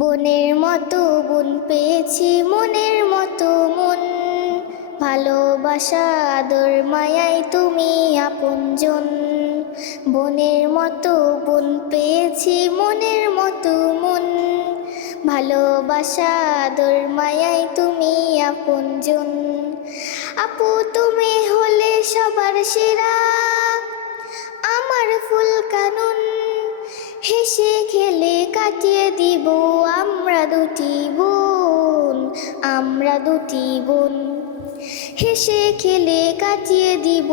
বনের মতো বোন পেয়েছি মনের মতো মন, ভালোবাসা আদর মায়াই তুমি আপনজন। বনের মতো বোন পেয়েছি মনের মতো মন, ভালোবাসা আদর মায়াই তুমি আপনজন। আপু তুমি হলে সবার সেরা, আমার ফুল কানুন, হেসে খেলে কাটিয়ে দিব আমরা দুটি বোন, আমরা দুটি বোন। হেসে খেলে কাটিয়ে দিব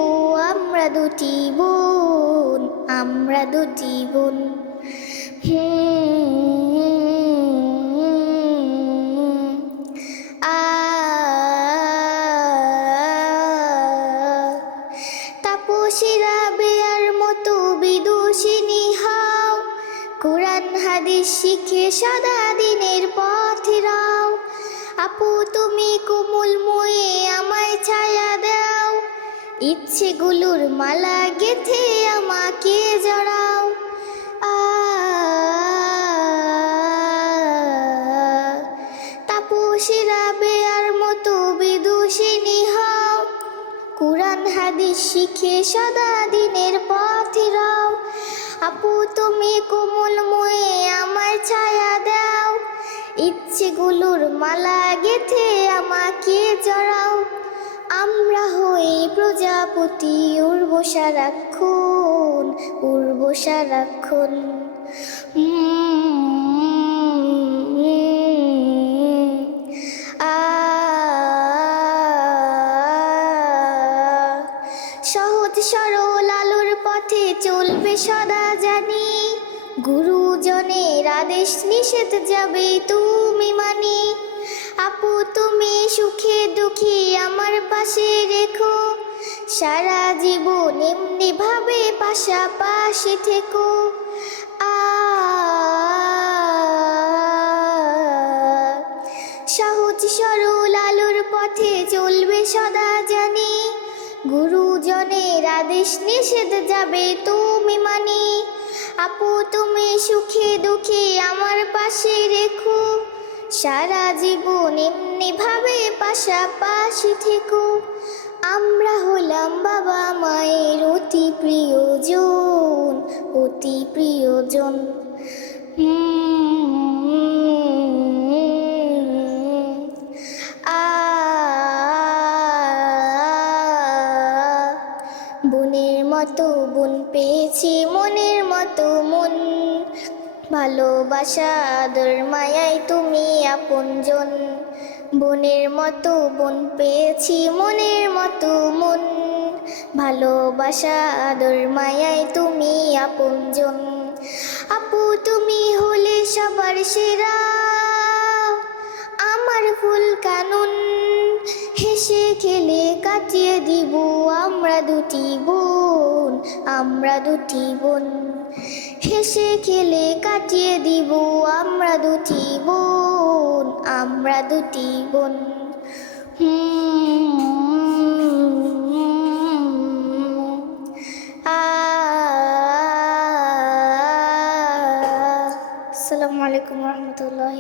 আমরা দুটি বোন, আমরা দুটি বোন। তাপসীরা বেয়ার মতো বিদুষিনী হও, কোরআন হাদিস শিখে সাদা দিনের পথে রাও। আপু তুমি কোমল মুয়ে আমায় ছায়া দাও, ইচ্ছেগুলোর মালা গেথে আমাকে জড়াও। তাপসীরা বেয়ার মতো বিদুষিনী হও, কোরআন হাদিস শিখে সদা দিনের পথে রাও। আপু তুমি কোমল মুয়ে আমায় ছায়া দাও, ইচ্ছেগুলোর মালা গেথে আমাকে জড়াও। আমরা হই প্রজাপতি উড়ব সারাক্ষণ, উড়ব সারাক্ষণ। সহজ সরল আলোর পথে চলবে সদা জানি, গুরুজনের আদেশ নিষেধ যাবে তুমি মানি। আপু তুমি সুখে দুঃখে আমার পাশে রেখো, সারা জীবন এমনি ভাবে পাশাপাশি থেকো। সহজ সরল আলোর পথে চলবে সদা জানি, গুরুজনের আদেশ নিষেধ যাবে তুমি মানি। আপু তুমি সুখে দুঃখে আমার পাশে রেখো, সারা জীবন এমনি ভাবে পাশাপাশি থেকো। আমরা হলাম বাবা মায়ের অতি প্রিয়জন, অতি প্রিয়জন। বনের মতো বোন পেয়েছি মনের মতো মন, ভালোবাসা আদর মায়াই তুমি আপনজন। বনের মতো বোন পেয়েছি মনের মতো মন, ভালোবাসা আদর মায়াই তুমি আপনজন। আপু তুমি হলে সবার সেরা, আমার ফুল কানুন, হেসে খেলে কাটিয়ে দিব আমরা দুটি বোন, আমরা দুটি বোন। হেসে খেলে কাটিয়ে দিব আমরা দুটি বোন, আমরা দুটি বোন। আসসালামু আলাইকুম রহমতুল্লাহ।